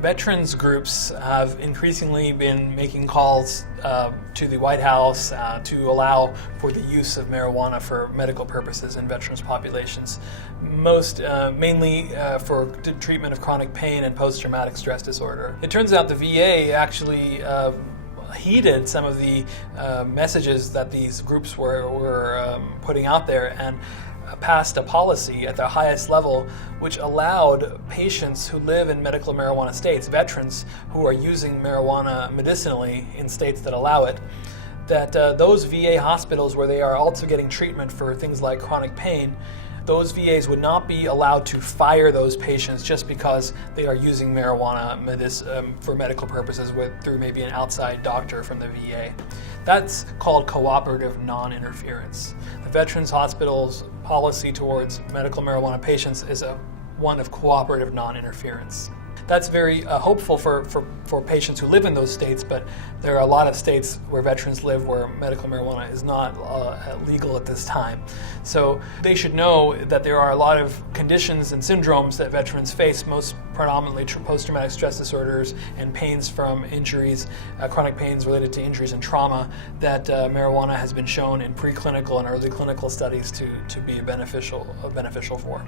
Veterans groups have increasingly been making calls to the White House to allow for the use of marijuana for medical purposes in veterans populations, mainly for treatment of chronic pain and post-traumatic stress disorder. It turns out the VA actually heeded some of the messages that these groups were putting out there and passed a policy at the highest level which allowed patients who live in medical marijuana states, veterans who are using marijuana medicinally in states that allow it, that those VA hospitals where they are also getting treatment for things like chronic pain, those VAs would not be allowed to fire those patients just because they are using marijuana for medical purposes through maybe an outside doctor from the VA. That's called cooperative non-interference. The Veterans Hospital's policy towards medical marijuana patients is one of cooperative non-interference. That's very hopeful for patients who live in those states, but there are a lot of states where veterans live where medical marijuana is not legal at this time. So they should know that there are a lot of conditions and syndromes that veterans face, most predominantly post-traumatic stress disorders and pains from injuries, chronic pains related to injuries and trauma, that marijuana has been shown in preclinical and early clinical studies to be beneficial for.